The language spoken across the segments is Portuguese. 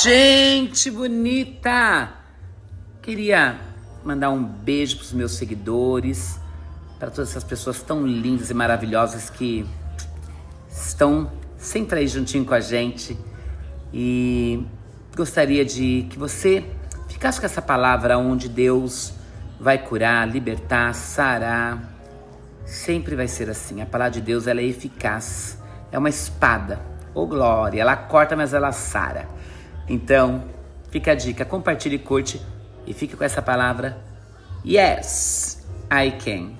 Gente bonita! Queria mandar um beijo para os meus seguidores, para todas essas pessoas tão lindas e maravilhosas que estão sempre aí juntinho com a gente. E gostaria de que você ficasse com essa palavra onde Deus vai curar, libertar, sarar. Sempre vai ser assim. A palavra de Deus, ela é eficaz. É uma espada. Ô glória, ela corta, mas ela sara. Então, fica a dica, compartilhe e curte e fique com essa palavra. Yes, I can,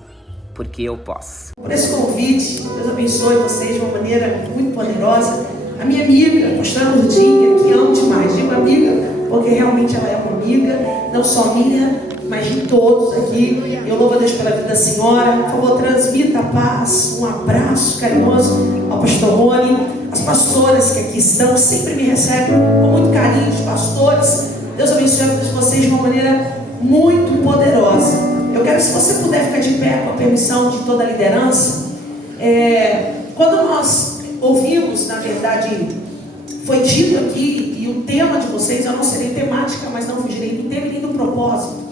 porque eu posso. Por esse convite, Deus abençoe vocês de uma maneira muito poderosa. A minha amiga, a pastora Lourdinha, que amo demais, digo amiga, porque realmente ela é uma amiga, não só minha, mas de todos aqui. Eu louvo a Deus pela vida da senhora. Por favor, transmita a paz, um abraço carinhoso ao pastor Rony. As pastoras que aqui estão sempre me recebem com muito carinho, os pastores. Deus abençoe a vida de vocês de uma maneira muito poderosa. Eu quero, se você puder ficar de pé com a permissão de toda a liderança. Quando nós ouvimos, na verdade, foi dito aqui, e o tema de vocês, eu não serei temática, mas não fugirei do tema nem do propósito.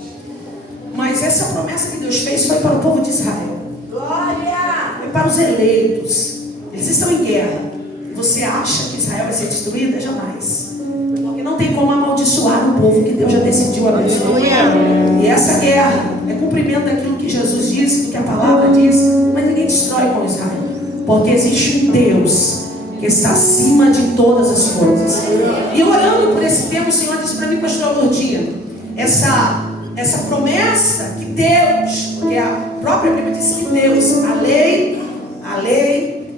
Mas essa promessa que Deus fez foi para o povo de Israel. Glória! Foi para os eleitos. Eles estão em guerra. Você acha que Israel vai ser destruída? Jamais. Porque não tem como amaldiçoar o povo que Deus já decidiu abençoar. E essa guerra é cumprimento daquilo que Jesus disse, do que a palavra diz, mas ninguém destrói com Israel. Porque existe um Deus que está acima de todas as coisas. E orando por esse tempo, o Senhor disse para mim, pastor Lourdinha, essa promessa que Deus, porque a própria Bíblia diz que Deus, a lei,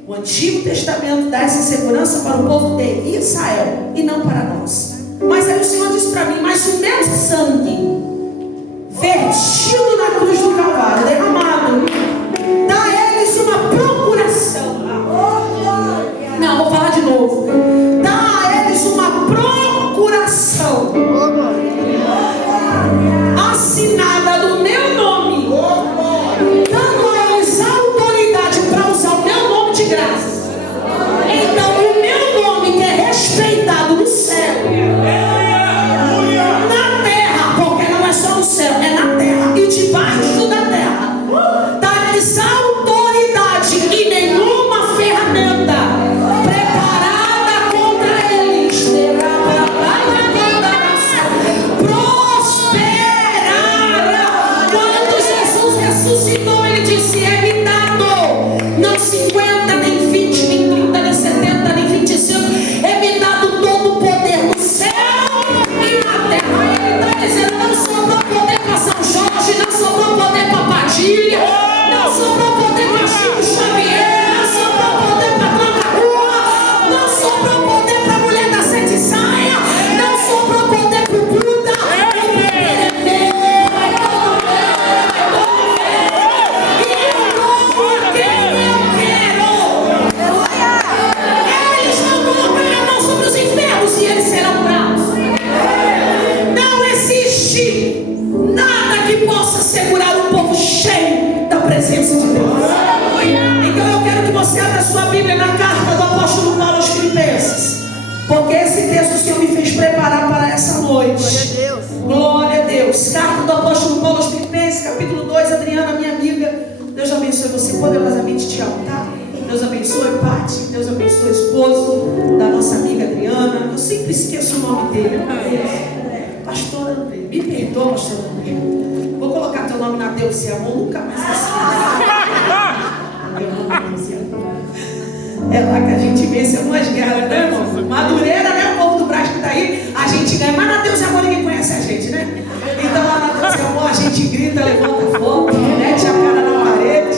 o Antigo Testamento dá essa segurança para o povo de Israel e não para nós. Mas aí o Senhor disse para mim, mas o meu sangue vertido na cruz do Calvário, derramado, dá a eles uma procuração. Não, vou falar de novo. Dá a eles uma procuração assinada do meu nome, dando a eles autoridade para usar o meu nome de graça. Então o meu nome, que é respeitado no céu, na terra, porque não é só no céu, é na terra e debaixo da terra, dá-lhes autoridade e nenhuma ferramenta preparada contra eles prosperará. Quando Jesus ressuscitou, ele disse: é me dado, não 50, nem 20, nem 30, nem 70, nem 25, é me dado todo o poder no céu e na terra. Ele está dizendo: não sobrou poder para São Jorge, não sobrou poder para Padilha, não sobrou poder para Chico Xavier, não sobrou poder para Tranca-Rua, não sobrou poder para a mulher da sete saia, não sobrou poder para o Buda. O poder é meu, e eu dou a quem eu quero. Eles vão colocar a mão sobre os enfermos e eles serão curados. Não existe nada que possa segurar o povo cheio da presença de Deus. Então eu quero que você abra sua Bíblia na carta do apóstolo Paulo aos Filipenses, porque esse texto o Senhor me fez preparar para essa noite. Glória a Deus. Carta do apóstolo Paulo aos Filipenses, capítulo 2. Adriana, minha amiga, Deus abençoe você poderosamente, te amo, tá? Deus abençoe Pati, Deus abençoe o esposo da nossa amiga Adriana. Eu sempre esqueço o nome dele. Pastor André, me perdoa, pastor André. Vou colocar teu nome na Deus e amor, nunca mais esqueço. Meu nome Deus e amor. É lá que a gente vence algumas guerras, né, irmão? Madureira, né? O povo do Brás que tá aí, a gente ganha. Mas na Deus e amor ninguém conhece a gente, né? Então lá na Deus e amor a gente grita, levanta fogo, mete a cara na parede,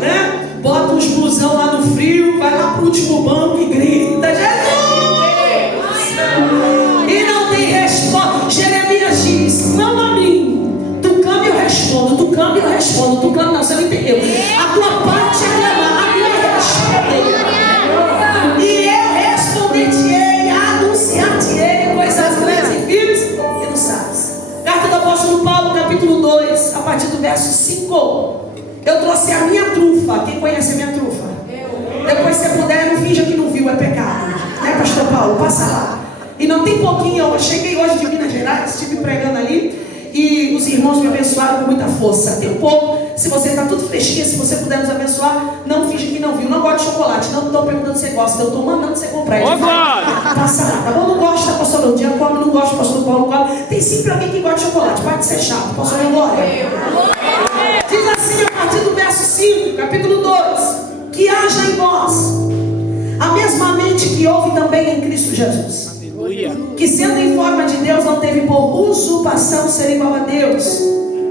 né? Bota uns blusão lá no frio, vai lá pro último banco e grita: Jesus! E não tem resposta. Jeremias diz: não a mim, tu clama e eu respondo, tu clama e eu respondo, tu clama, não, você não entendeu. A tua parte é clamar, a minha é responder. E eu responder-te-ei, anunciar-te-ei coisas grandes e firmes que não sabes. Carta do apóstolo Paulo, capítulo 2, a partir do verso 5. Eu trouxe a minha trufa. Quem conhece a minha trufa? Depois, se puder, não finja que não viu, é pecado. Né, pastor Paulo? Passa lá. E não tem pouquinho, eu cheguei hoje de Minas Gerais, estive pregando ali. E os irmãos me abençoaram com muita força. Tem um pouco, se você está tudo fresquinho, se você puder nos abençoar, não finge que não viu. Não gosto de chocolate, não estou perguntando se você gosta, eu estou mandando você comprar. Passa lá, tá bom? Não gosta, pastor Paulo, dia come, não gosta, pastor Paulo come. Tem sempre alguém que gosta de chocolate, pode ser chato, pastor Glória. Diz assim a partir do verso 5, capítulo 2: que haja em vós a mesma mente que houve também em Cristo Jesus, que sendo em forma de Deus não teve por usurpação ser igual a Deus,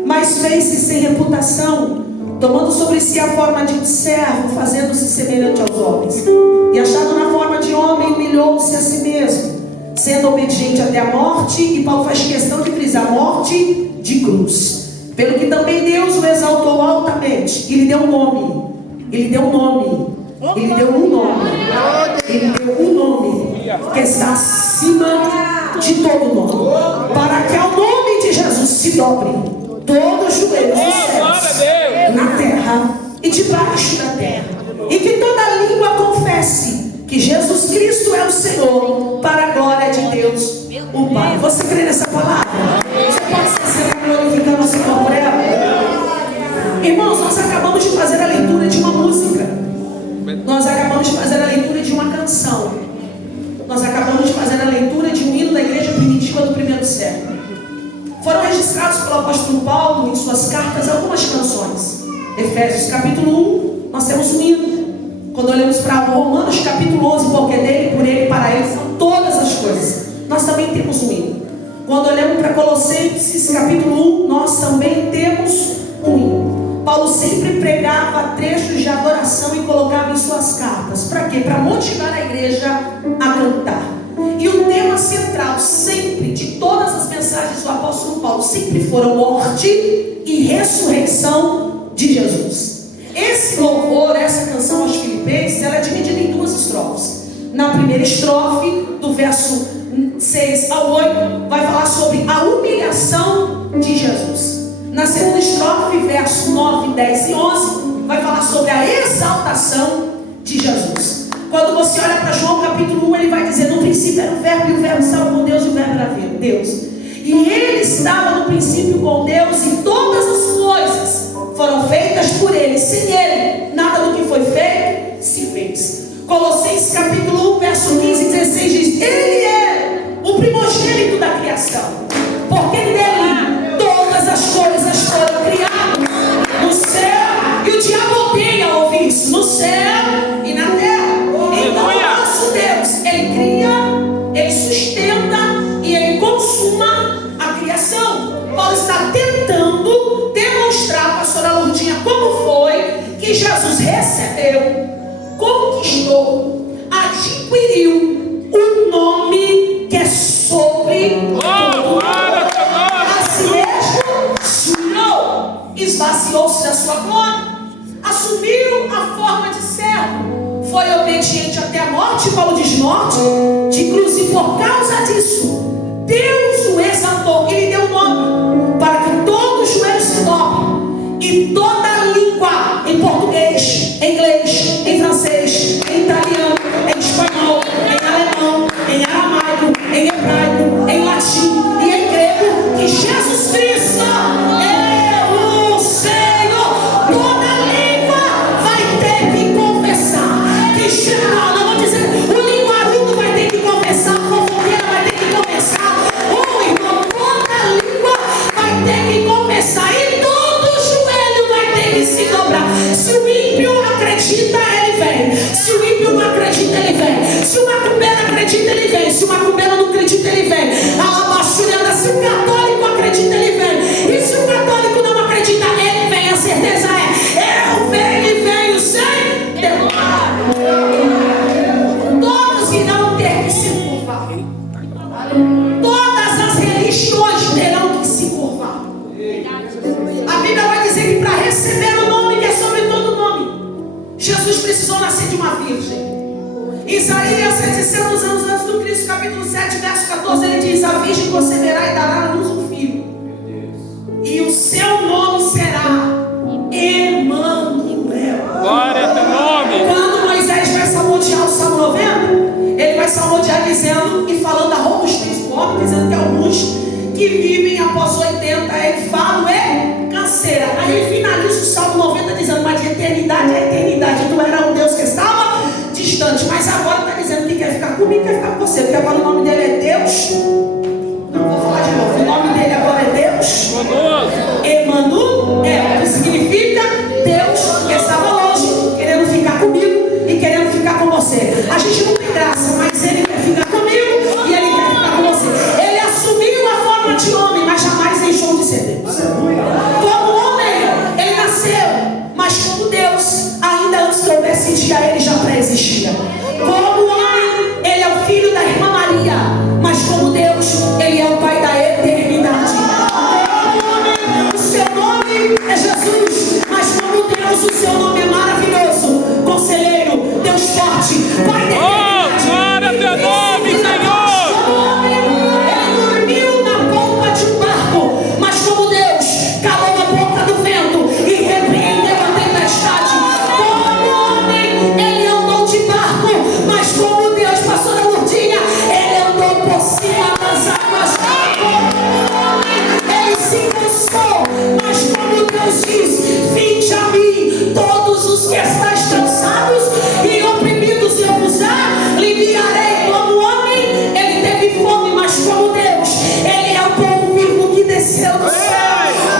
mas fez-se sem reputação, tomando sobre si a forma de servo, fazendo-se semelhante aos homens, e achado na forma de homem, humilhou-se a si mesmo, sendo obediente até a morte. E Paulo faz questão de frisar: morte de cruz. Pelo que também Deus o exaltou altamente e lhe deu um nome. Ele deu um nome. Ele deu um nome. Ele deu um nome que está acima de todo nome, para que ao nome de Jesus se dobre todos os joelhos dos céus, na terra e debaixo da terra, e que toda língua confesse que Jesus Cristo é o Senhor, para a glória de Deus o Pai. Você crê nessa palavra? Você pode ser glorificando o Senhor por ela? Irmãos, nós acabamos de fazer a leitura de uma música. Nós acabamos de fazer a leitura de uma canção. Nós acabamos de fazer a leitura de um hino da igreja primitiva do primeiro século. Foram registrados pelo apóstolo Paulo em suas cartas algumas canções. Efésios capítulo 1, nós temos um hino. Quando olhamos para Romanos capítulo 11, porque dele, por ele, para ele são todas as coisas, nós também temos um hino. Quando olhamos para Colossenses capítulo 1, nós também temos um hino. Paulo sempre pregava trechos de adoração e colocava em suas cartas. Para quê? Para motivar a igreja a cantar. E o tema central sempre de todas as mensagens do apóstolo Paulo sempre foram morte e ressurreição de Jesus. Esse louvor, essa canção aos Filipenses, ela é dividida em duas estrofes. Na primeira estrofe, do verso 6 ao 8, vai falar sobre a humilhação de Jesus. Na segunda estrofe, verso 9, 10 e 11, vai falar sobre a exaltação de Jesus. Quando você olha para João capítulo 1, ele vai dizer: no princípio era o verbo, e o verbo estava com Deus, e o verbo era Deus. E ele estava no princípio com Deus, e todas as coisas foram feitas por ele. Sem ele, nada do que foi feito se fez. Colossenses capítulo 1, verso 15 e 16 diz: ele é o primogênito da criação, porque nele todas as coisas foram criadas, no céu, e o diabo odeia ouvir isso, no céu e na terra. Então o nosso Deus, ele cria, ele sustenta e ele consuma a criação. Paulo está tentando demonstrar, pastora Lourdinha, como foi que Jesus recebeu, conquistou, adquiriu um nome que é sobre todo. Assim mesmo se humilhou, esvaziou-se da sua glória, assumiu a forma de servo, foi obediente até a morte. Paulo diz: morte de cruz. E por causa disso, Deus o exaltou e lhe deu um nome, para que todo o joelho se dobre e toda língua, em português, em inglês, em francês, em italiano, em espanhol, em alemão, em aramaico, em hebraico, em latim e em grego, que Jesus Cristo é o Senhor. Toda língua vai ter que confessar que Jesus, não vou dizer, o linguarudo vai ter que confessar, a fofoqueira vai ter que confessar, o irmão, toda língua vai ter que confessar, e todo joelho vai ter que se dobrar. Se o ímpio acredita, ele vem. Se o ímpio não acredita, ele vem. Se o macumbeiro acredita, ele vem. Se o macumbeiro não acredita, ele vem. Alabaxuriana, se o católico acredita, ele vem. E se o católico não acredita, ele vem. A certeza é: eu venho e venho sem demora. Todos irão ter que se curvar. Todas as religiões terão que se curvar. A Bíblia vai dizer que para receber o nome que é sobre todo nome, Jesus precisou nascer de uma virgem. Isaías, 700 anos antes do Cristo, capítulo 7, verso 14, ele diz: a virgem conceberá e dará à luz um filho, e o seu nome será Emanuel. Glória a teu nome. Quando Moisés vai salmodiar o Salmo 90, ele vai salmodiar dizendo e falando a ficar comigo, quer ficar com você. Porque agora o nome dele é Deus. Não, vou falar de novo. O nome dele agora é Deus Emanuel, que significa Deus que estava longe, querendo ficar comigo e querendo ficar com você. A gente não tem graça, mas ele quer ficar comigo e ele quer ficar com você. Ele assumiu a forma de homem, mas jamais deixou de ser Deus. Como homem, ele nasceu, mas como Deus, ainda antes que houvesse dia, ele já pré-existia. Como homem, ele é o filho da irmã Maria, mas como Deus, ele é o Pai da eternidade. Como homem, o seu nome é Jesus, mas como Deus, o seu nome é maravilhoso. Conselheiro, Deus forte, Pai da eternidade. Glória a teu nome, Senhor. Como homem, ele dormiu na polpa de um barco, mas como Deus, calou a boca do vento e repreendeu a tempestade. Como homem, ele andou de barco, mas como Deus, pastora Lourdinha, ele andou por cima das águas. Como homem, ele se cansou, mas como Deus diz: vinde a mim, todos os que estáis cansados e oprimidos, eu vos aliviarei. Como homem, ele teve fome, mas como Deus, ele é o pão vivo que desceu do céu.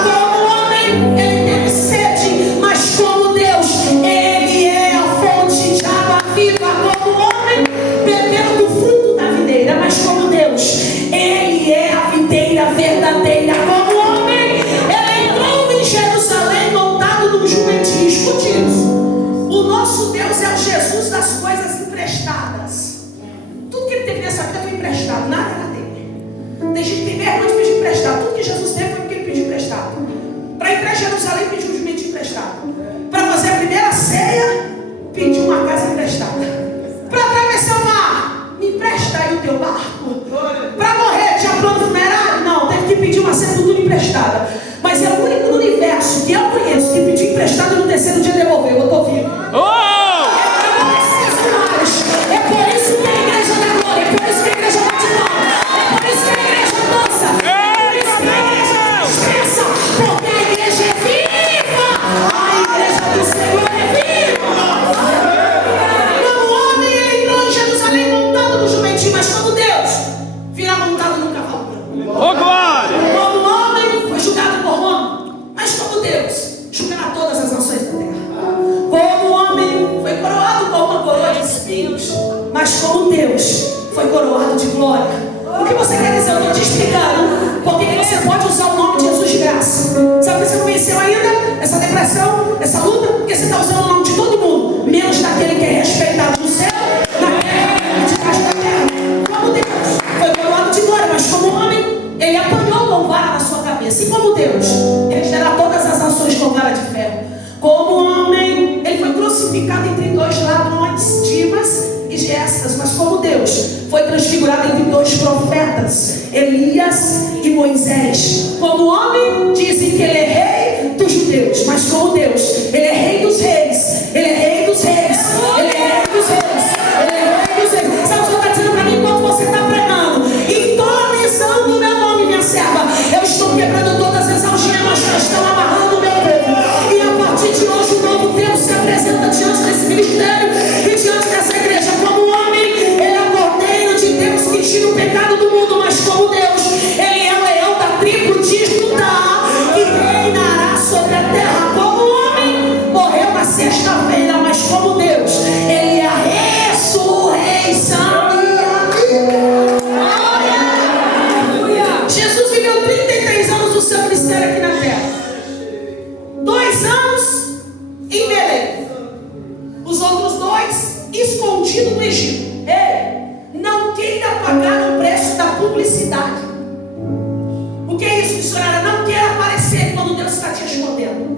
Como homem, ele teve sede, mas como Deus, ele é a fonte de água viva. Como homem, bebeu do fruto da videira, mas como Deus, ele é a videira verdadeira. Como homem, ele entrou em Jerusalém montado num jumentinho. Escute isso. O nosso Deus é o Jesus das coisas emprestadas. Tudo que ele teve nessa vida foi emprestado, nada era dele. Tem gente que tem vergonha de pedir emprestado. Tudo que Jesus teve foi porque ele pediu emprestado. Para entrar em Jerusalém, pediu um jumentinho emprestado. Para fazer a primeira ceia, pediu uma casa emprestada. Para atravessar o mar, me empresta aí o teu barco. Para morrer, tinha plano funerário? Não, teve que pedir uma sepultura emprestada. Mas é o único no universo que eu conheço que pediu emprestado e no terceiro dia devolveu. Eu estou vivo. É por isso que a igreja dá glória, é por isso que a igreja bate palma, é por isso que a igreja dança, é por isso que a igreja expressa, porque a igreja é viva, a igreja do Senhor é viva. Como homem, ele entrou em Jerusalém montado no jumentinho, mas como Deus, virá montado num cavalo branco. Glória! Como homem, foi julgado por Roma, mas como Deus, julgará todas as nações da terra. Como homem, foi coroado com uma coroa de espinhos, mas como Deus, foi coroado de glória. O que você quer dizer? Eu estou te explicando porque você pode usar o nome de Jesus de graça. Sabe que você não venceu ainda essa depressão, essa luta? Porque você está usando o nome de todo mundo, menos daquele que é respeitado no céu, na terra e debaixo da terra. Como Deus, foi coroado de glória, mas como homem, ele apanhou com vara na sua cabeça. E como Deus, ele gerará todas as nações com vara de ferro. Como homem, ele foi crucificado entre dois ladrões, Dimas e Gestas, mas como Deus, foi transfigurado entre dois profetas, Elias e Moisés. Como homem, dizem que ele é rei dos judeus, mas como Deus, ele é rei dos reis, ele é rei dos reis, ele é rei dos reis, ele é rei dos reis. Sabe o que você está dizendo para mim enquanto você está pregando? Entronizando o meu nome, minha serva. Eu estou quebrando todas as algemas que estão amarrando o meu povo. E a partir de hoje, o novo Deus se apresenta diante desse ministério e diante dessa igreja. Como homem, ele é o Cordeiro de Deus que tira o pecado do mundo, mas como Deus, ele é o leão da tribo de Judá que reinará sobre a terra. Como homem, morreu na sexta-feira, mas como Deus, ele é a ressurreição. Jesus viveu 33 anos do seu ministério aqui na terra. 2 anos em Belém. Os outros 2 escondidos no Egito. Ei, não queira pagar o preço da publicidade. O que é isso, missionária? Não queira aparecer quando Deus está te escondendo.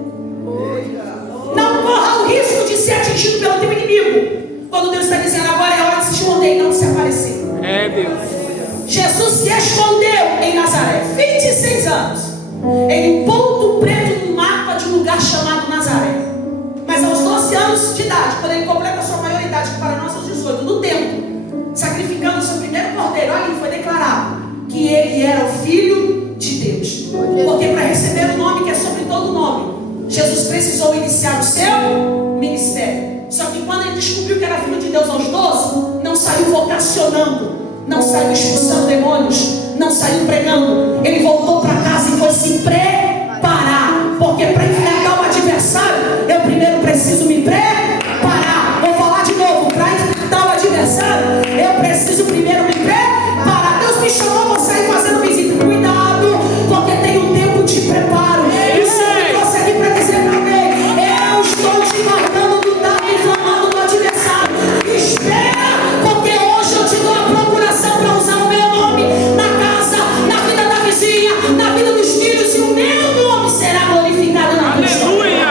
Não corra o risco de ser atingido pelo teu inimigo quando Deus está dizendo: agora é hora de se esconder e não de se aparecer. É Deus. Jesus se escondeu em Nazaré 26 anos, em um ponto preto no mapa de um lugar chamado Nazaré. Mas aos 12 anos de idade, quando ele completa a sua maioridade, que para nós aos 18, no templo, sacrificando o seu primeiro cordeiro, ali foi declarado que ele era o Filho de Deus. Porque para receber o nome que é sobre todo nome, Jesus precisou iniciar o seu ministério. Só que quando ele descobriu que era Filho de Deus aos 12, não saiu vocação oracionando, não saiu expulsando demônios, não saiu pregando. Ele voltou para casa e foi se preparar, porque para enfrentar o adversário eu primeiro preciso me preparar. Vou falar de novo: para enfrentar o adversário eu preciso primeiro me preparar. Deus me chamou para sair fazendo visita. Cuidado, porque tem um tempo de preparo. E o Senhor me trouxe aqui para dizer para alguém: eu estou te guardando do dardo inflamado do adversário. Espera, porque hoje eu te dou a procuração para usar o meu nome na casa, na vida da vizinha, na vida dos filhos, e o meu nome será glorificado na tua história.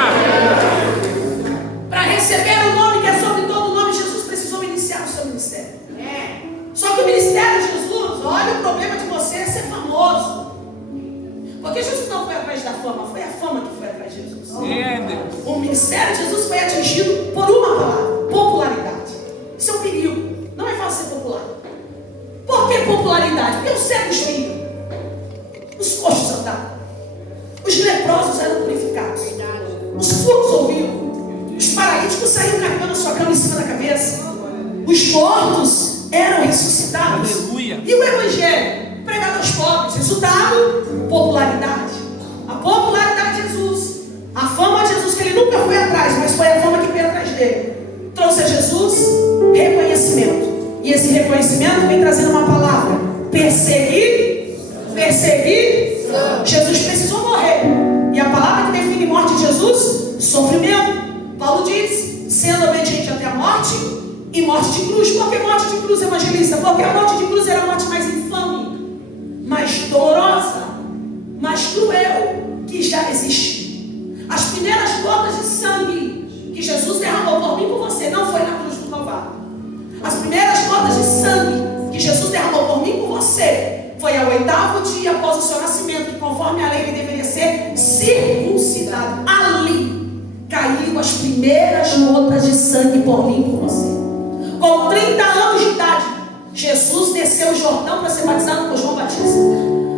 Para receber o nome que é sobre todo nome, Jesus precisou iniciar o seu ministério. Só que o ministério de Jesus, olha, o problema de você é ser famoso. Porque Jesus não foi atrás da fama, foi a fama que foi atrás de Jesus. O ministério de Jesus foi atingido por uma palavra: popularidade. Isso é um perigo. Não é fácil ser popular. Por que popularidade? Porque os cegos viam, os coxos andavam, os leprosos eram purificados, os surdos ouviam, os paralíticos saíam carregando a sua cama em cima da cabeça, os mortos eram ressuscitados. Aleluia. E o evangelho pregado aos pobres, resultado: popularidade. A popularidade de Jesus, a fama de Jesus, que ele nunca foi atrás, mas foi a fama que veio atrás dele, trouxe a Jesus reconhecimento. E esse reconhecimento vem trazendo uma palavra: perseguir. Jesus precisou morrer, e a palavra que define morte de Jesus: sofrimento. Paulo diz: sendo obediente até a morte, e morte de cruz. Por que morte de cruz, evangelista? Porque a morte de cruz era a morte mais infame, mais dolorosa, mais cruel que já existiu. As primeiras gotas de sangue que Jesus derramou por mim e por você não foi na cruz do Calvário. As primeiras gotas de sangue que Jesus derramou por mim e por você foi ao 8º dia após o seu nascimento, que conforme a lei ele deveria ser circuncidado. Ali caíram as primeiras gotas de sangue por mim e por você. Com 30 anos de idade, Jesus desceu o Jordão para ser batizado por João Batista.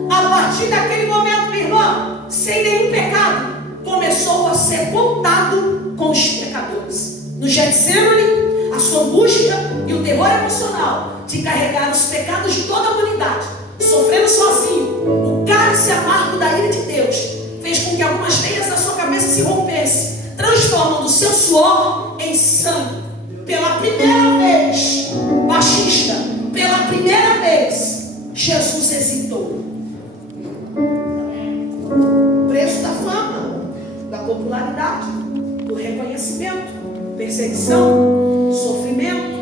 A partir daquele momento, minha irmã, sem nenhum pecado, começou a ser contado com os pecadores. No Getsemane, a sua angústia e o terror emocional de carregar os pecados de toda a humanidade, sofrendo sozinho o cálice amargo da ira de Deus, fez com que algumas veias da sua cabeça se rompessem, transformando o seu suor em sangue. Pela primeira vez, baixista, pela primeira vez, Jesus hesitou. Preço da fama, da popularidade, do reconhecimento, perseguição, sofrimento.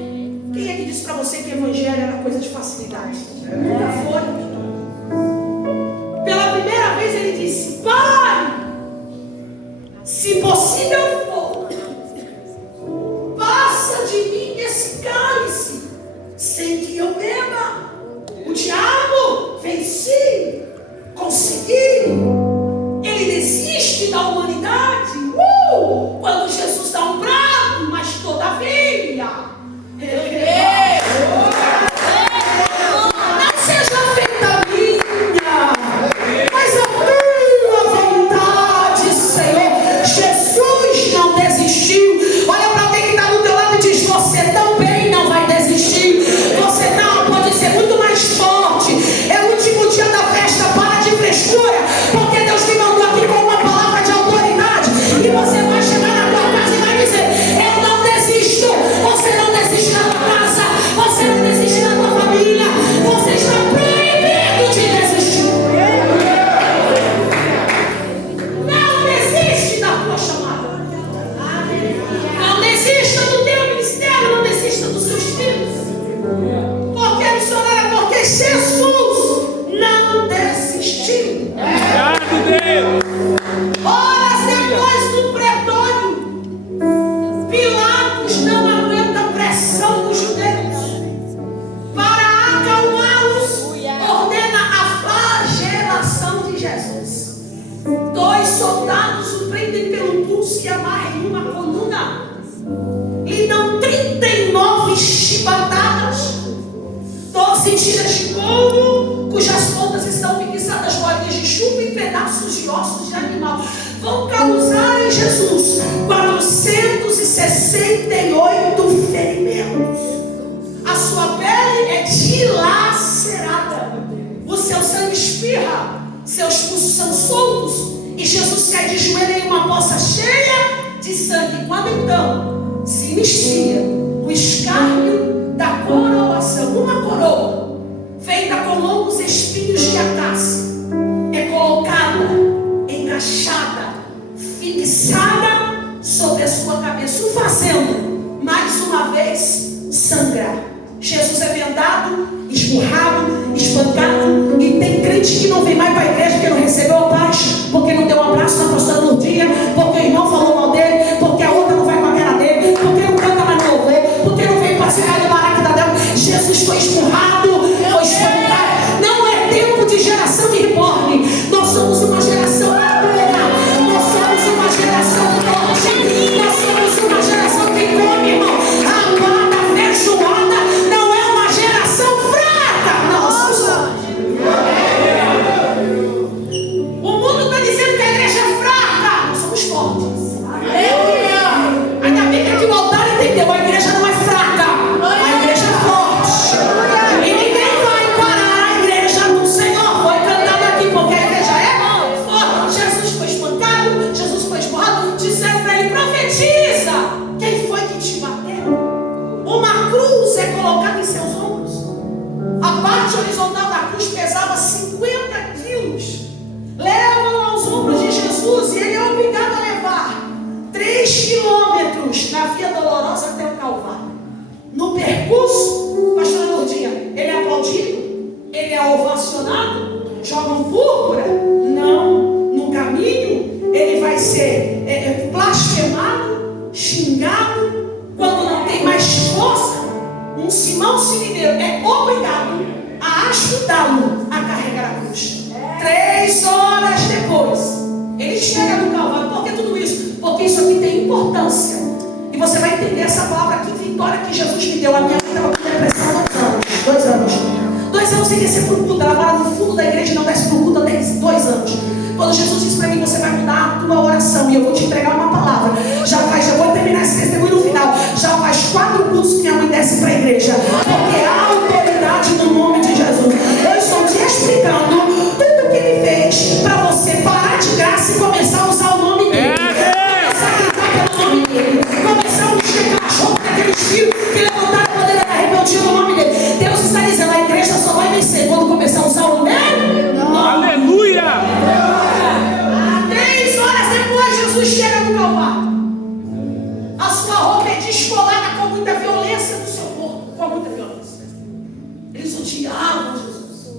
Quem é que disse para você que o evangelho era coisa de facilidade? Nunca foi. Pela primeira vez ele disse: Pai, se possível for, passa de mim esse cálice, sem que eu beba. O diabo venci, consegui. Ele desiste da humanidade. Quando Jesus dá um brado, mas todavia, não seja feita a minha, mas a tua vontade, Senhor. Jesus não desistiu. Olha para alguém que está do teu lado e diz: você também não vai desistir. Você não pode ser muito mais forte. É o último dia da festa, para de frescura, porque Deus te mandou aqui com uma palavra de autoridade, e você vai chegar na tua casa e vai dizer: eu não desisto. Você não desiste na tua casa, você não desiste na tua família, você está proibido de desistir. Não desiste da tua chamada, não desista do teu ministério, não desista dos seus filhos. Porque missionária, porque Jesus não desistiu. Obrigado, Deus. Horas depois do pretório, Pilatos não aguenta a pressão dos judeus. Para acalmá-los, ordena a flagelação de Jesus. 2 soldados o prendem pelo pulso e amarram em uma coluna. Lhe dão 39 chibatadas, 12 tiras de couro, cujas pontas estão fixadas bolinhas de chumbo e pedaços de ossos de animal. Vão causar em Jesus 468 ferimentos. A sua pele espirra, seus pulsos são soltos e Jesus cai de joelho em uma poça cheia de sangue. Quando então se inicia o escárnio da coroação, uma coroa feita com longos espinhos de acácia é colocada, encaixada, fixada sobre a sua cabeça, o fazendo mais uma vez sangrar. Jesus é vendado, esmurrado, espancado, e tem crente que não vem mais para a igreja porque não recebeu a paz, porque não deu um abraço na pastora no dia, porque o irmão falou mal dele, porque a outra não vai com a cara dele, porque não canta mais no louvor, porque não veio participar do barato da dela. Jesus foi esmurrado, foi espancado. Não é tempo de geração de reborn. Nós somos uma geração madura, nós somos uma geração forte, nós somos uma geração que come, irmão, amada, feijoada. Não é uma geração fraca, não. O mundo está dizendo que a igreja é fraca. Nós somos fortes. Ainda bem que aqui o altar entendeu, a igreja não é fraca, a igreja é forte. E ninguém vai parar a igreja do Senhor. Foi cantado aqui porque a igreja é forte. Jesus foi espancado, Jesus foi esmurrado. Disseram para ele: profetiza, quem foi que te bateu? Uma cruz é colocada em seus ombros. A parte horizontal da cruz pesava 50 quilos. Levam aos ombros de Jesus e ele é obrigado a levar 3 quilômetros na via dolorosa até o Calvário. No percurso, pastora Lourdinha, ele é aplaudido, ele é ovacionado, jogam púrpura? Não. No caminho, ele vai ser blasfemado, xingado. Quando não tem mais força, um Simão Sirineiro é obrigado a ajudá-lo a carregar a cruz. 3 horas depois, ele chega no Calvário. Por que tudo isso? Porque isso aqui tem importância. E você vai entender essa palavra, que vitória que Jesus me deu. A minha mãe estava com depressão há 2 anos. 2 anos sem descer para o culto. Ela mora no fundo da igreja e não desce para o culto há 2 anos. Quando Jesus disse para mim: você vai mudar a tua oração e eu vou te entregar uma palavra. Já vou terminar esse testemunho no final. Já faz 4 cultos que minha mãe desce para a igreja. Porque há autoridade no nome de Jesus. Eu estou te explicando tudo que ele fez para você parar de graça e começar a usar o nome dele. Começar a gritar pelo nome dele. Começar a enxergar as roupas daqueles filhos que levantaram a bandeira da rebeldia no nome dele. Deus está dizendo: a igreja só vai vencer quando começar a usar o nome dele. Aleluia! 3 horas depois, Jesus chega no Calvário. A sua roupa é descolada com muita violência do seu corpo, com muita violência. Eles odiavam Jesus,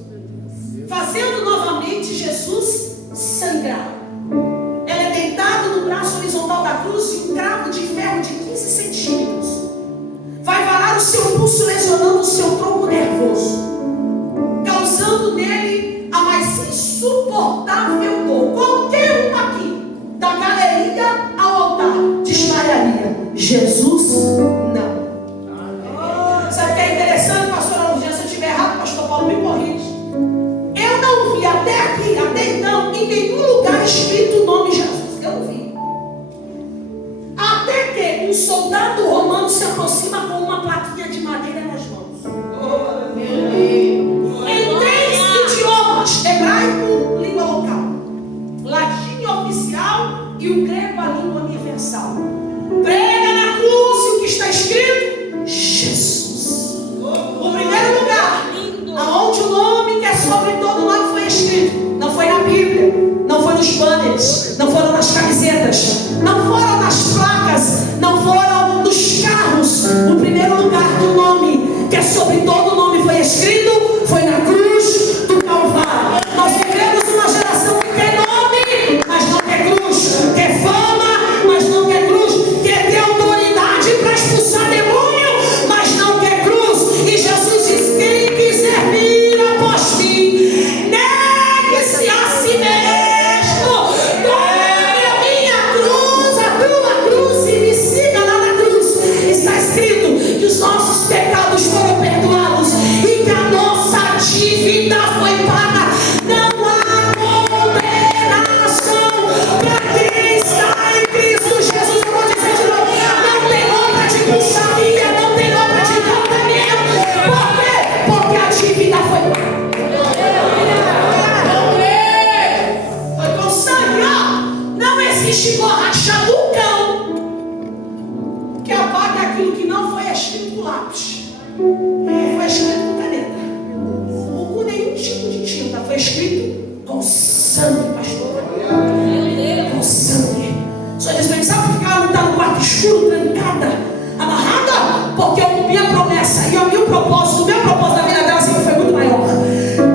fazendo novamente Jesus sangrar. Ele é deitado no braço horizontal da cruz e um cravo de ferro de 15 centímetros vai varar o seu pulso, lesionando o seu tronco nervoso, causando nele a mais insuportável dor. Qualquer um aqui, da galeria ao altar, desmaiaria. Jesus não. Sabe o que é interessante, pastora Lourdinha? Se eu estiver errado, pastor Paulo me corrige. Eu não vi até aqui, até então, em nenhum lugar escrito o nome Jesus. Eu não vi. Até que um soldado romano se aproxima com uma plaquinha de madeira nas mãos. Em 3 idiomas: hebraico, língua local, latim oficial e o grego, a língua universal. Prega na cruz e o que está escrito? Jesus. O primeiro lugar aonde o nome que é sobre todo nome foi escrito, não foi na Bíblia, não foi nos banners, não foram nas camisetas, não foram nas placas, não foram nos carros. O primeiro lugar que o nome que é sobre todo nome foi escrito foi na cruz do Calvário. Nós vivemos uma geração que quer nome, mas não quer cruz, quer fama, mas não quer cruz, quer ter autoridade para expulsar demônio, mas não quer cruz. E Jesus diz: quem quiser vir após mim, negue-se a si mesmo, escrito com sangue, pastor. Com sangue. Só diz bem, sabe por que ela não está no quarto escuro, trancada, amarrada? Porque a minha promessa e o meu propósito da vida dela sempre foi muito maior.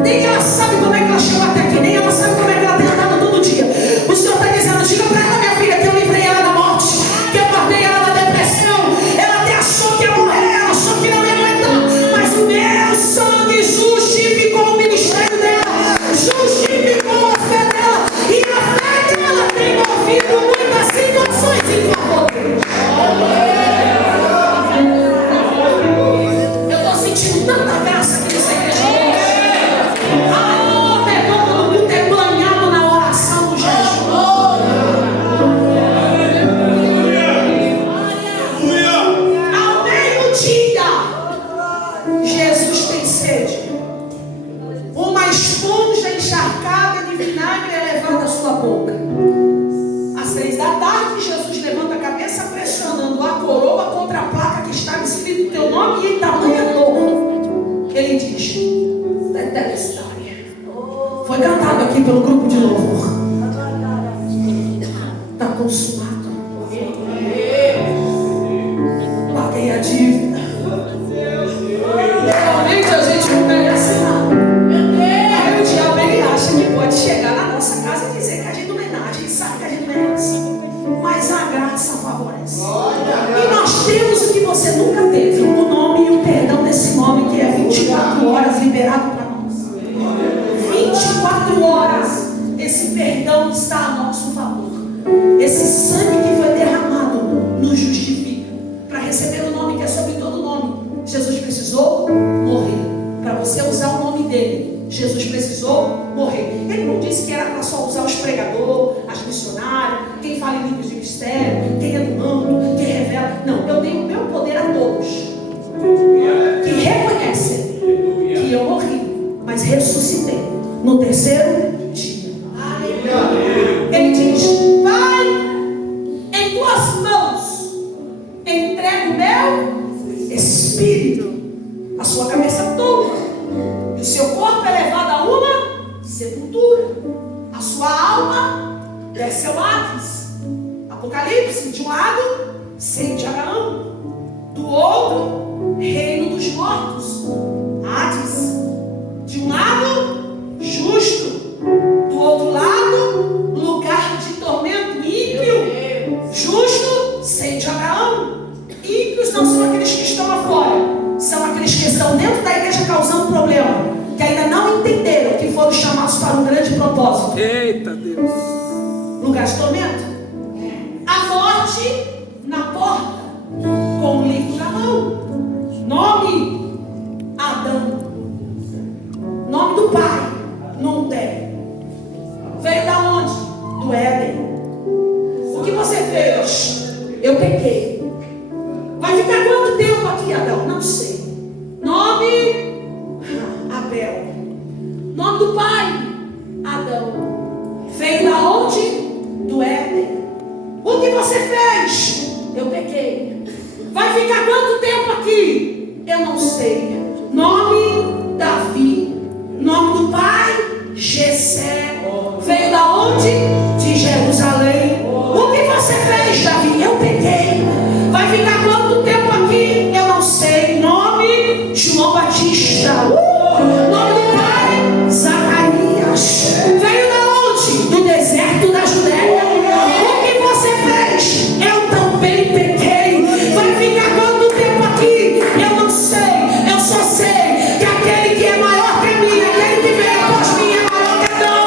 Nem ela sabe como é que ela chegou até aqui, nem ela sabe como é que ela tem andado todo dia. O Senhor está dizendo, diga para ela, minha filha, que eu livrei ela da morte, que eu guardei ela da depressão. Ela até achou que ia morrer, ela achou que não ia aguentar, mas o meu sangue justificou o ministério dela, justificou a fé dela, e a fé dela tem movido muitas situações em favor dele. Eu estou sentindo tanta graça aqui nessa igreja. Ah, pegou todo mundo é banhado na oração do jejum. Ao meio-dia, Jesus tem sede. Uma esponja encharcada de vinagre é levada à sua boca. Às 3 da tarde, Jesus levanta a cabeça pressionando a coroa contra a placa que estava escrito teu nome e em tamanha dor. Ele diz, Tetelestai. Foi cantado aqui pelo grupo de louvor. Está consumado. Paguei a dívida. Realmente a gente não merece nada. Aí o diabo ele acha que pode chegar na nossa casa e dizer que a gente não merece. A gente sabe que a gente merece. Mas a graça favorece. E nós temos o que você nunca teve: o nome e o perdão desse nome que é 24 horas liberado para nós. 24 horas esse perdão está a nosso favor. Esse sangue que foi derramado nos justifica. Para receber o nome que é sobre todo nome, Jesus precisou morrer. Para você usar o nome dele, Jesus precisou morrer. Ele não disse que era para só usar os pregadores, as missionárias, quem fala em línguas de mistério, quem é do âmbito, quem revela. Não, eu dei o meu poder a todos que reconhecem que eu morri, mas ressuscitei no terceiro dia. Ele diz, Pai, em tuas mãos entrego o meu espírito. A sua cabeça toma, e o seu corpo é levado a uma sepultura. A sua alma desce ao Hades. Apocalipse, de um lado, seio de Abraão, do outro, reino dos mortos. Hades, de um lado, justo, do outro lado, lugar de tormento. Ímpio, justo, seio de Abraão. Ímpios não são aqueles que estão lá fora, são aqueles que estão dentro da igreja causando problema, que ainda não entenderam que foram chamados para um grande propósito. Eita Deus. Lugar de tormento. A morte na porta, com o livro na mão. Nome, Adão. Nome do pai, não tem. Veio da onde? Do Éden. O que você fez? Eu pequei. Vai ficar quanto tempo aqui, Adão? Não sei. Nome, Abel. Nome do pai, Adão. Veio da onde? Do Éden. O que você fez? Eu pequei. Vai ficar quanto tempo aqui? Eu não sei. Nome, Davi. Nome do pai, Jessé. Veio da onde? De Jerusalém. O que você fez, Davi? Eu pequei. Vai ficar quanto tempo aqui? Eu não sei. Nome, João Batista. Nome do pai, Zacarias. Veio da onde? Do deserto da Judéia. O que você fez? Eu também pequei. Vai ficar quanto tempo aqui? Eu não sei. Eu só sei que aquele que é maior que mim, aquele que veio após mim é maior que Adão.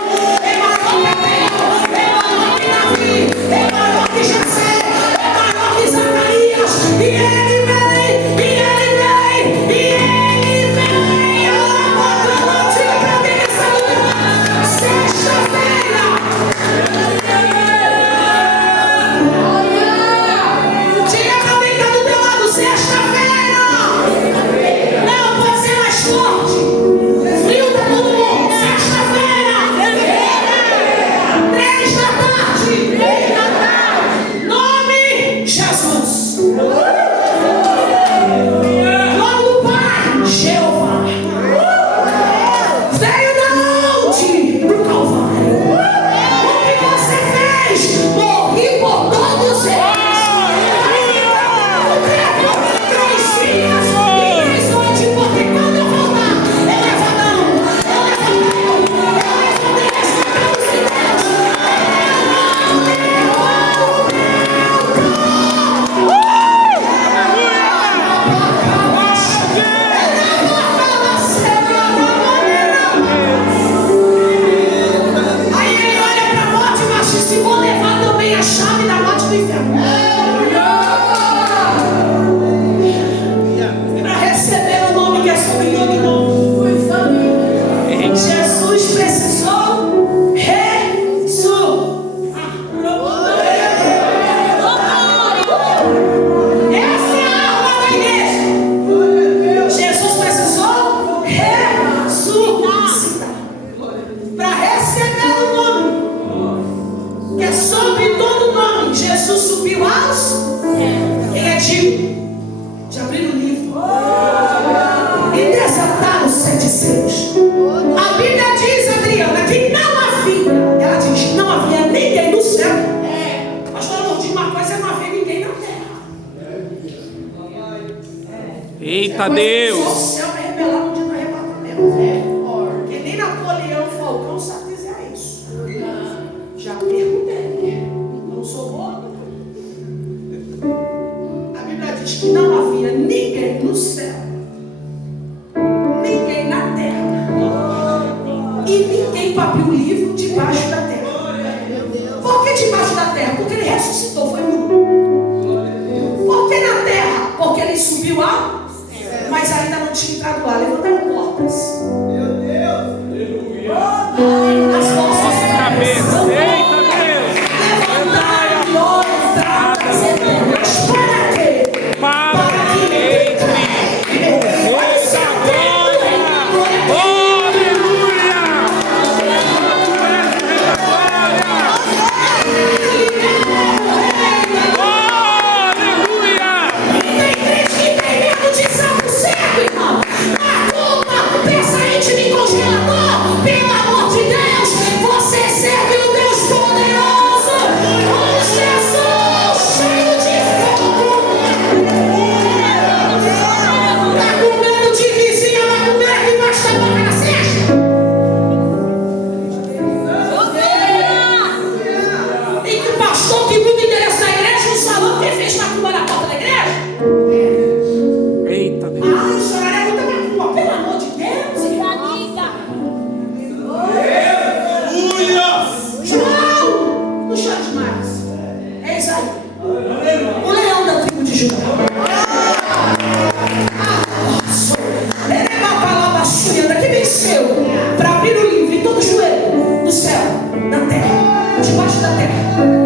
Jesus precisou ressuscitar. Essa é a arma da igreja. Jesus precisou ressuscitar para receber o nome que é sobre todo nome. Jesus subiu aos quem é digno de abrir o livro e desatar os 7 selos. A Bíblia diz, Adriana, que não havia, ela diz, não havia ninguém no céu. Pastor, eu digo uma coisa, não havia ninguém na terra. Eita Deus! O céu vai revelar no dia do arrebatamento. Porque nem Napoleão Falcão sabe dizer isso. Já perguntei, não sou boa. A Bíblia diz que não havia ninguém no céu, ninguém na terra e ninguém para abrir o livro debaixo da terra. Por que debaixo da terra? Porque ele ressuscitou, foi nu. Por que na terra? Porque ele subiu lá, mas ainda não tinha entrado lá. Levantaram portas. As nossas Cabeça! Eita Deus! levantaram portas eternas. Para quê? Para que entre o Rei da Glória! Aleluia! Tu és o Rei da Glória! Aleluia! Tem crente que tem medo de sapo seco, irmão. Macumba, pensa em congelador. Pelo amor de Deus, você serve o Deus poderoso. Um Jesus cheio de fogo. Tá com medo de vizinha, tá com medo de baixo da boca na cesta? E que o pastor que muda o endereço da igreja no salão, quem fez macumba na porta da igreja? Eita Deus! Ah, isso é muita macumba, pelo amor de Deus, João, não chore demais. É isso aí. O leão da tribo de Judá. Que venceu para abrir o livro em todo joelho, no céu, na terra, debaixo da terra,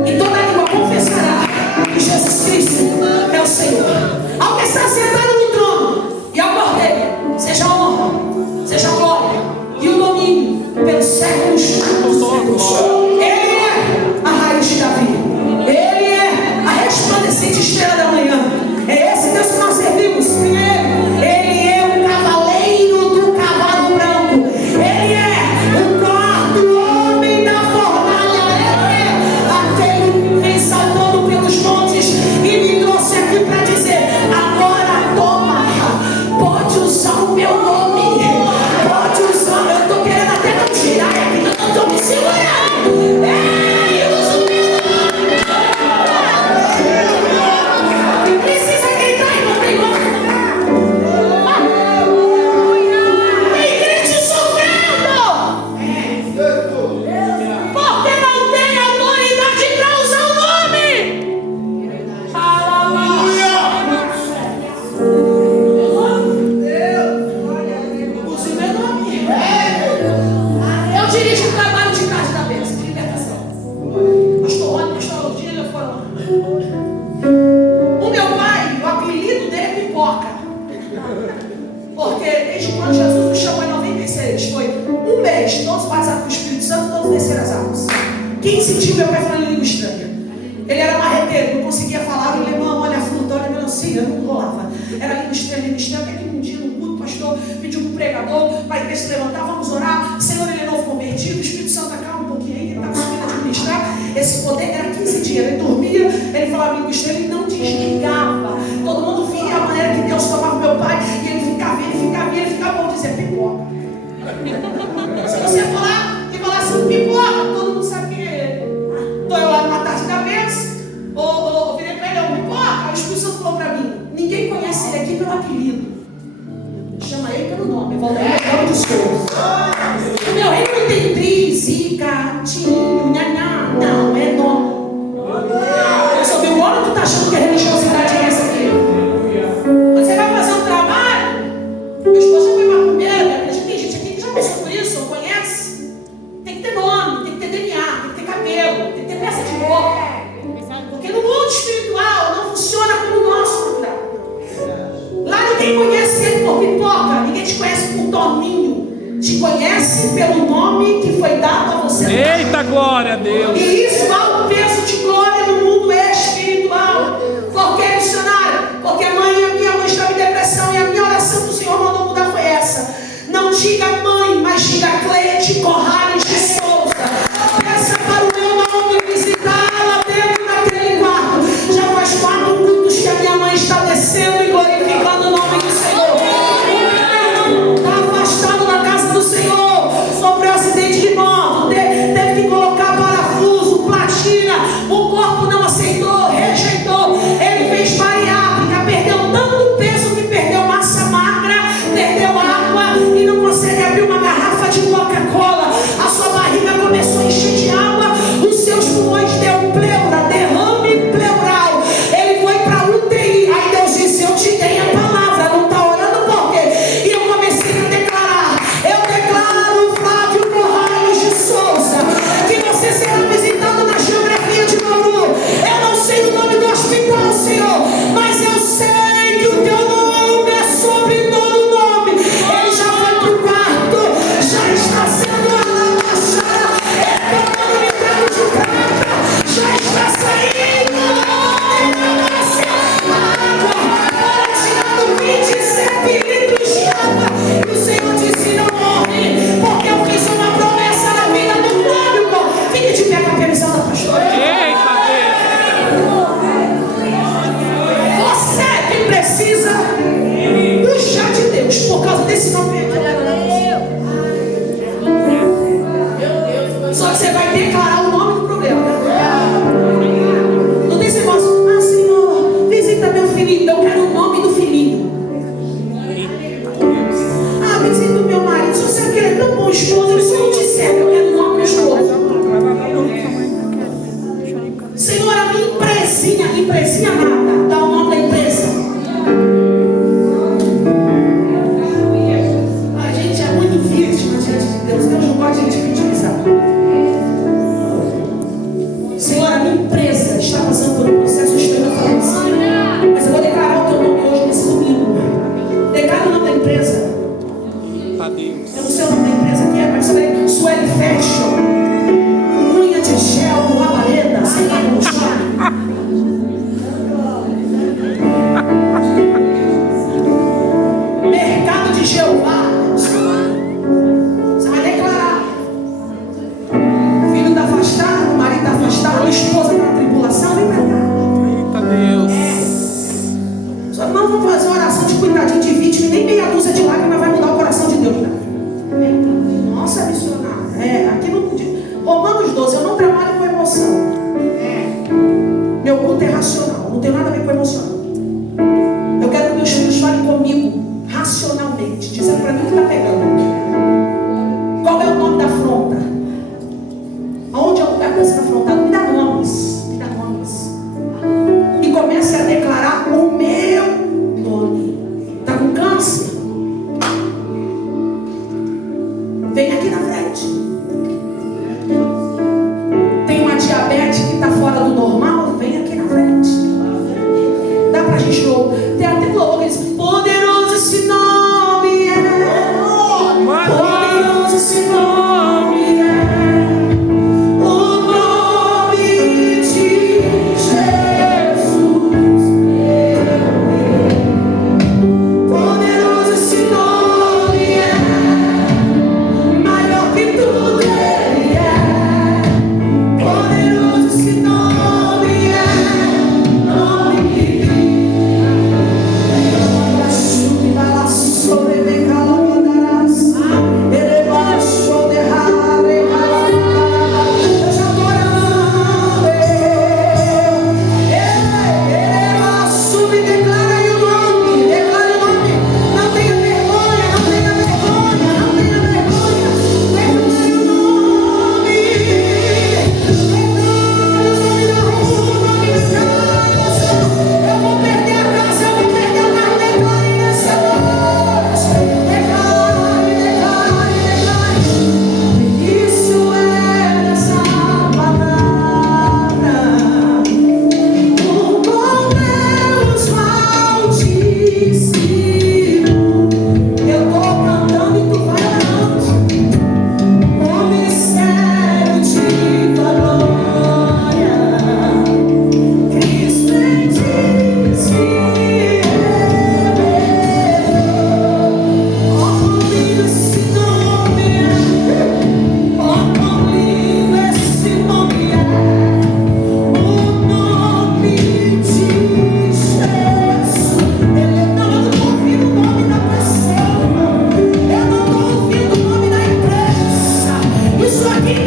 e toda língua confessará que Jesus Cristo é o Senhor. Ao que está sentado no trono e ao Cordeiro, seja a honra, seja a glória e o domínio pelos séculos dos séculos. Ele é a raiz de Davi, ele é a resplandecente estrela da manhã. É esse Deus que nós servimos. Primeiro, ele é o cavaleiro do cavalo branco, ele é o quarto homem da fornalha, ele é aquele que vem saltando pelos montes e me trouxe aqui para dizer: agora toma, pode usar o meu nome, pode usar. Eu estou querendo até não tirar aqui, eu não estou me segurando. Ei, usa o meu nome. Precisa gritar e não tem como. Tem crente sofrendo porque não tem autoridade para usar o nome. Use o meu nome. Eu dirijo o trabalho de casa da bênção, de libertação. Pastor Rony, pastor Aldina foram. O meu pai, o apelido dele é Pipoca. Porque desde quando Jesus nos chamou em 96, foi um mês, todos batizados com o Espírito Santo, todos desceram as águas. Quem sentiu meu pai falando em língua estranha? Ele era marreteiro, não conseguia falar, o alemão, olha a fruta, olha a melancia, não rolava. Era língua estranha, até que um dia no culto, o pastor pediu para o pregador, para a igreja se levantar, vamos orar. Senhor, ele é novo convertido, o Espírito Santo acalma um pouquinho aí, ele está conseguindo administrar esse poder. Era 15 dias, ele dormia, ele falava língua estranha, ele não desligava. Todo mundo via a maneira que Deus tomava meu pai, e ele ficava, vamos dizer, pipoca. Se você falar e falar assim, pipoca, todo mundo sabe quem é ele. Estou eu lá numa tarde da cabeça, ou virei para ele, pipoca. O Espírito Santo falou para mim: ninguém conhece ele aqui pelo apelido, chama ele pelo nome. Eu vou dar o nome de Souza. O meu reino não tem tri, zica, tinho, nhanhá, não, é nome. Eu só vi o ano que tu tá achando que a religiosidade é essa aqui. Você vai fazer um trabalho, meu esposo já foi macumbeiro, tem gente aqui que já passou por isso, ou conhece. Eita, glória a Deus. E isso há um peso de glória no mundo espiritual. Por que, missionário? Porque a minha mãe estava em depressão e a minha oração que o Senhor mandou mudar foi essa. Não diga mãe, mas diga Cleide Corrales de Souza. Peça para o meu nome visitá-la dentro daquele quarto. Já faz 4 cultos que a minha mãe está descendo e glorificando o nome do Senhor. Está afastado da casa do Senhor. Sofreu acidente de moto. Teve que colocar parafuso, platina. O corpo não aceitou, rejeitou. Ele fez bariátrica, perdeu tanto peso que perdeu massa magra, perdeu água e não consegue abrir uma garrafa de Coca-Cola. A sua barriga começou a encher de água, os seus pulmões deu pleura, derrame pleural. Ele foi para UTI. Aí Deus disse: eu te dei a palavra, não está orando por quê? E eu comecei a declarar. Eu declaro, Flávio Corrales de Souza, que você será visitado na geografia de Bauru. Eu não sei o nome do hospital, Senhor, mas eu sei que o teu nome é sobre todo nome. Ele já foi para o quarto, já está sendo alabaçado. É tomando metal de prata, já está saindo. Água, para tirar do 27 litros de água. E o Senhor disse: não morre, porque eu fiz uma promessa na vida do Flávio. Fique de pé com a permissão da pastora. Eita, Você que precisa puxar de Deus por causa desse nome. Só que você vai declarar o nome do problema. Não tem esse negócio: ah, Senhor, visita meu filhinho. Eu quero o nome do filhinho. Ah, visita o meu marido. Se você quer tão bom esposo, ele só não te serve. Eu quero o nome do esposo. Senhor, a minha empresinha nada. Dá o nome da empresa. A gente é muito vítima diante de Deus. Deus não gosta de gente vitimizar.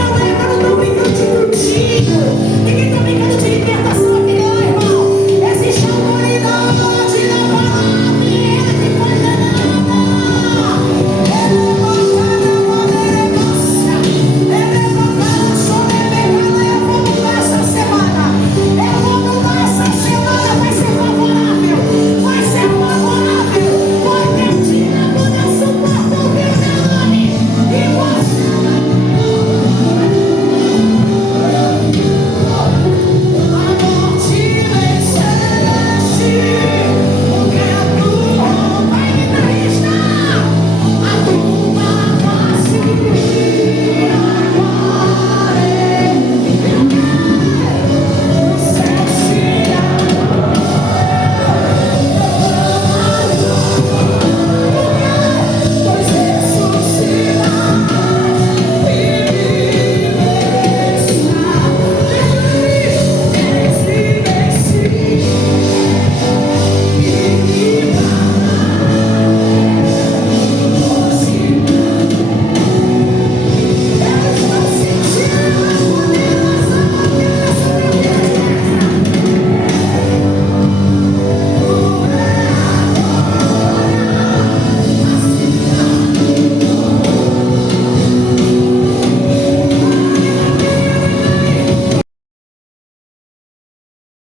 não está brincando de curtinho. Ninguém está brincando de libertação.